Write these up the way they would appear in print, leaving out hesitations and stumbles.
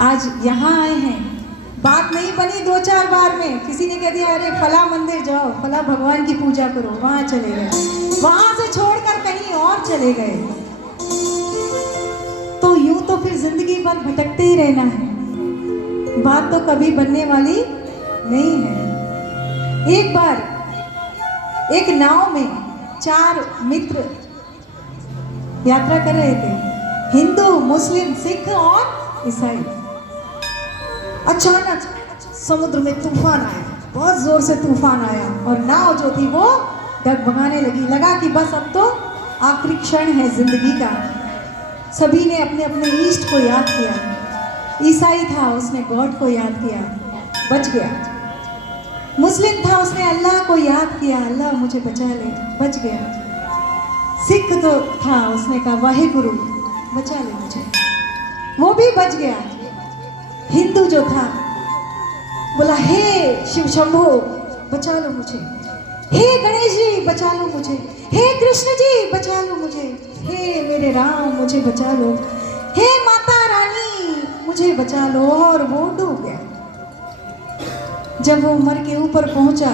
आज यहाँ आए हैं, बात नहीं बनी 2-4 बार में, किसी ने कह दिया अरे फला मंदिर जाओ, फला भगवान की पूजा करो, वहाँ चले गए, वहाँ से छोड़कर कहीं और चले गए, तो यूं तो फिर जिंदगी भर भटकते ही रहना है, बात तो कभी बनने वाली नहीं है। एक बार एक नाव में 4 मित्र यात्रा कर रहे थे, हिंदू, मुस्लिम, सिख और ईसाई। अचानक समुद्र में तूफान आया, बहुत जोर से तूफान आया और नाव जो थी वो डगमगाने लगी। लगा कि बस अब तो आखिरी क्षण है जिंदगी का। सभी ने अपने अपने ईष्ट को याद किया। ईसाई था, उसने गॉड को याद किया, बच गया। मुस्लिम था, उसने अल्लाह को याद किया, अल्लाह मुझे बचा ले, बच गया। सिख तो था, उसने कहा वाहेगुरु बचा ले मुझे, वो भी बच गया। हिंदू जो था बोला हे शिव शंभो बचा लो मुझे, हे गणेश जी बचा लो मुझे, हे कृष्ण जी बचा लो मुझे, हे मेरे राम मुझे बचा लो, हे माता रानी मुझे बचा लो। और वो डूब गया। जब वो मर के ऊपर पहुंचा,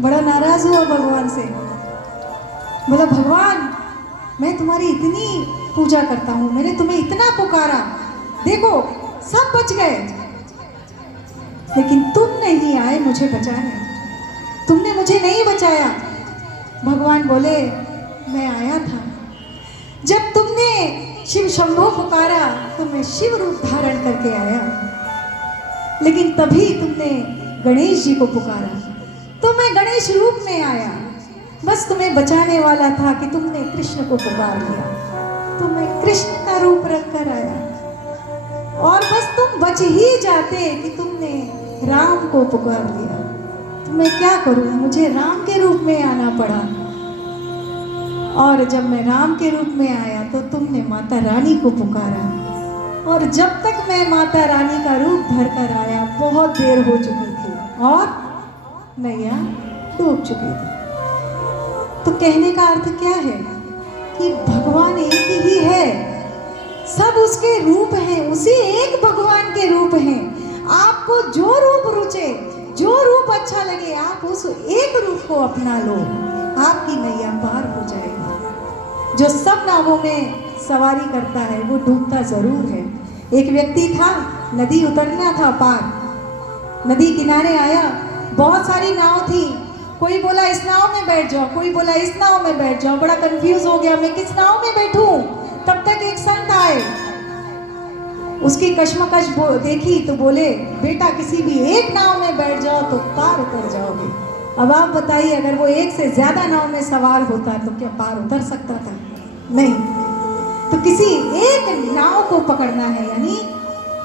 बड़ा नाराज हुआ भगवान से, बोला भगवान मैं तुम्हारी इतनी पूजा करता हूँ, मैंने तुम्हें इतना पुकारा, देखो सब बच गए, लेकिन तुम नहीं आए मुझे बचाने, तुमने मुझे नहीं बचाया। भगवान बोले मैं आया था, जब तुमने शिव शंभो पुकारा तो मैं शिव रूप धारण करके आया, लेकिन तभी तुमने गणेश जी को पुकारा तो मैं गणेश रूप में आया। बस तुम्हें बचाने वाला था कि तुमने कृष्ण को पुकार लिया, तो मैं कृष्ण का रूप रख कर आया। और बस तुम बच ही जाते कि तुमने राम को पुकार लिया, तो मैं क्या करूं, मुझे राम के रूप में आना पड़ा। और जब मैं राम के रूप में आया तो तुमने माता रानी को पुकारा, और जब तक मैं माता रानी का रूप धर कर आया बहुत देर हो चुकी थी और नैया डूब चुकी थी। तो कहने का अर्थ क्या है कि भगवान एक ही है, सब उसके रूप हैं, उसी एक भगवान के रूप हैं। आपको जो रूप रुचे, जो रूप अच्छा लगे, आप उस एक रूप को अपना लो, आपकी नैया पार हो जाएगी। जो सब नावों में सवारी करता है वो डूबता जरूर है। एक व्यक्ति था, नदी उतरना था पार, नदी किनारे आया, बहुत सारी नाव थी, कोई बोला इस नाव में बैठ जाओ, कोई बोला इस नाव में बैठ जाओ, बड़ा कंफ्यूज हो गया मैं किस नाव में बैठूं। तब तक एक संत आए, उसकी कश्मकश देखी तो बोले बेटा किसी भी एक नाव में बैठ जाओ तो पार उतर जाओगे। अब आप बताइए अगर वो एक से ज्यादा नाव में सवार होता तो क्या पार उतर सकता था? नहीं। तो किसी एक नाव को पकड़ना है, यानी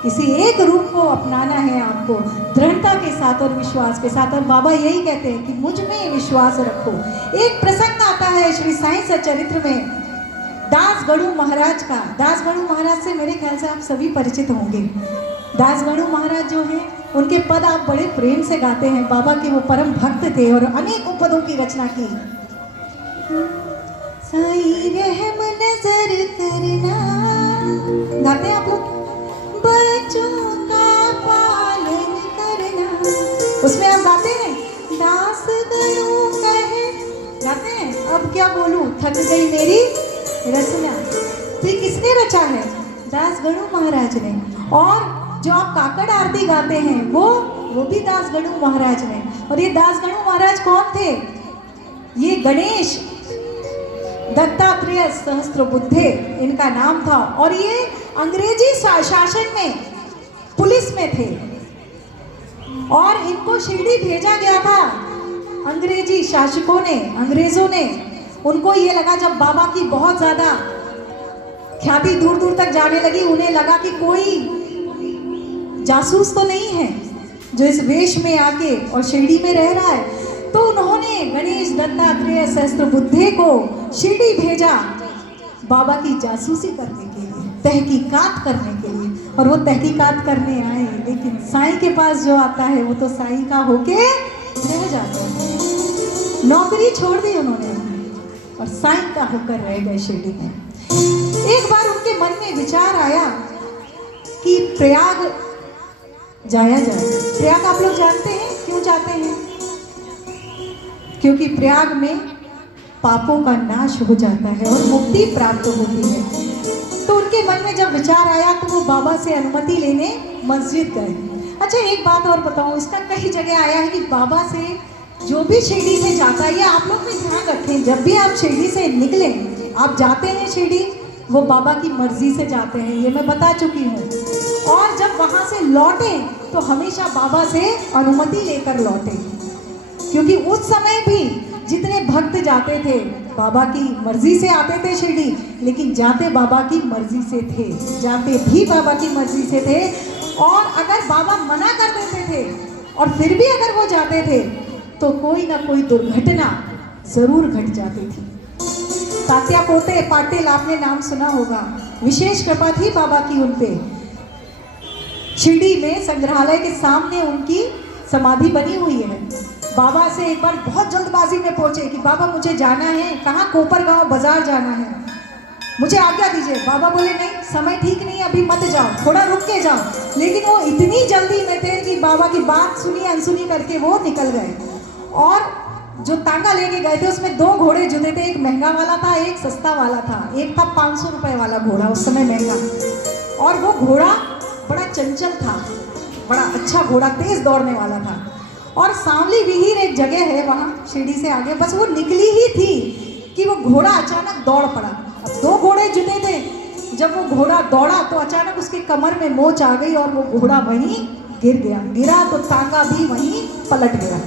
किसी एक रूप को अपनाना है आपको, दृढ़ता के साथ और विश्वास के साथ। और बाबा यही कहते हैं कि मुझ में विश्वास रखो। एक प्रसंग आता है श्री साईं सच्चरित्र में, दासगणु महाराज का। दासगणु महाराज से मेरे ख्याल से आप सभी परिचित होंगे। दासगणु महाराज जो हैं उनके पद आप बड़े प्रेम से गाते हैं। बाबा के वो परम भक्त थे और अनेकों पदों की रचना की। साईं रहम नजर करना गाते हैं आप लोग, बच्चों का पालन करना, उसमें आप गाते हैं दासगणु कहे, गाते हैं। अब क्या बोलूं, थक गई मेरी रचना। तो ये किसने रचा है? दासगणु महाराज ने। और जो आप काकड़ आरती गाते हैं वो भी दासगणु महाराज ने। और ये दासगणु महाराज कौन थे? ये गणेश दत्तात्रेय सहस्त्रबुद्धे इनका नाम था। और ये अंग्रेजी शासन में पुलिस में थे और इनको शिरडी भेजा गया था अंग्रेजी शासकों ने, अंग्रेजों ने। उनको ये लगा, जब बाबा की बहुत ज्यादा ख्याति दूर दूर तक जाने लगी, उन्हें लगा कि कोई जासूस तो नहीं है जो इस वेश में आके और शिरडी में रह रहा है। तो उन्होंने गणेश दत्तात्रेय सहस्त्रबुद्धे को शिरडी भेजा बाबा की जासूसी करने के लिए, तहकीकात करने के लिए। और वो तहकीकात करने आए, लेकिन साईं के पास जो आता है वो तो साईं का होके रह जाता है। नौकरी छोड़ दी उन्होंने और साईं का होकर रह गए शिरडी में। एक बार उनके मन में विचार आया कि प्रयाग जाया जाए। प्रयाग आप लोग जानते हैं क्यों जाते हैं? क्योंकि प्रयाग में पापों का नाश हो जाता है और मुक्ति प्राप्त होती है। तो उनके मन में जब विचार आया तो वो बाबा से अनुमति लेने मस्जिद गए। अच्छा, एक बात और बताऊं, इसका कई जगह आया है कि बाबा से जो भी शिरडी से जाता है, ये आप लोग भी ध्यान रखें, जब भी आप शिरडी से निकलें, आप जाते हैं शिरडी, वो बाबा की मर्जी से जाते हैं, ये मैं बता चुकी हूँ। और जब वहाँ से लौटें तो हमेशा बाबा से अनुमति लेकर लौटें, क्योंकि उस समय भी जितने भक्त जाते थे बाबा की मर्जी से आते थे शिरडी, लेकिन जाते बाबा की मर्जी से थे, जाते भी बाबा की मर्जी से थे। और अगर बाबा मना कर देते थे और फिर भी अगर वो जाते थे तो कोई ना कोई दुर्घटना जरूर घट जाती थी। तात्या कोते पाटिल आपने नाम सुना होगा, विशेष कृपा थी बाबा की उन पे। शिरडी में संग्रहालय के सामने उनकी समाधि बनी हुई है। बाबा से एक बार बहुत जल्दबाजी में पहुंचे कि बाबा मुझे जाना है, कहाँ, कोपरगांव बाजार जाना है, मुझे आज्ञा दीजिए। बाबा बोले नहीं, समय ठीक नहीं, अभी मत जाओ, थोड़ा रुक के जाओ। लेकिन वो इतनी जल्दी में थे कि बाबा की बात सुनी अनसुनी करके वो निकल गए। और जो तांगा लेके गए थे उसमें 2 घोड़े जुटे थे, एक महंगा वाला था, एक सस्ता वाला था। एक था 500 रुपए वाला घोड़ा, उस समय महंगा, और वो घोड़ा बड़ा चंचल था, बड़ा अच्छा घोड़ा, तेज दौड़ने वाला था। और सांवली विहीर एक जगह है वहाँ शिरडी से आगे, बस वो निकली ही थी कि वो घोड़ा अचानक दौड़ पड़ा। अब 2 घोड़े जुटे थे, जब वो घोड़ा दौड़ा तो अचानक उसके कमर में मोच आ गई और वो घोड़ा वहीं गिर गया। गिरा तो तांगा भी वहीं पलट गया।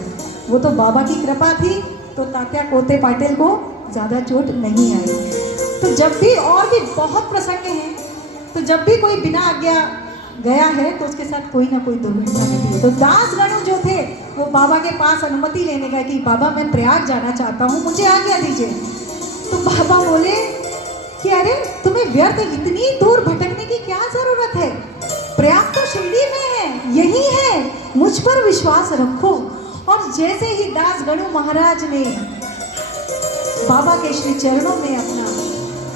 वो तो बाबा की कृपा थी, तो तात्या कोते पाटिल को ज़्यादा चोट नहीं आई। तो जब भी, और भी बहुत प्रसंग हैं, तो जब भी कोई बिना आज्ञा गया है तो उसके साथ कोई ना कोई दुर्घटना घटी है। तो दास गणु जो थे वो बाबा के पास अनुमति लेने गए कि बाबा मैं प्रयाग जाना चाहता हूँ, मुझे आज्ञा दीजिए। तो बाबा बोले कि अरे तुम्हें व्यर्थ इतनी दूर भटकने की क्या जरूरत है, प्रयाग तो शिरडी में है, यही है, मुझ पर विश्वास रखो। और जैसे ही दास गणु महाराज ने बाबा के श्री चरणों में अपना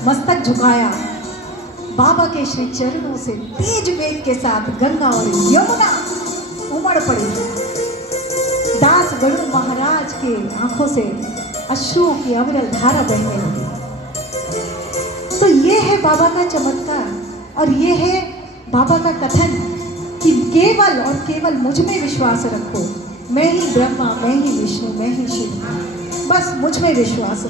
मस्तक झुकाया, बाबा के श्री चरणों से तेज वेग के साथ गंगा और यमुना उमड़ पड़ी। दास गणु महाराज के आंखों से अश्रुओं की अविरल धारा बहने लगी। तो ये है बाबा का चमत्कार और ये है बाबा का कथन कि केवल और केवल मुझ में विश्वास रखो, मैं ही ब्रह्मा, मैं ही विष्णु, मैं ही शिव, बस मुझ में विश्वास रखो।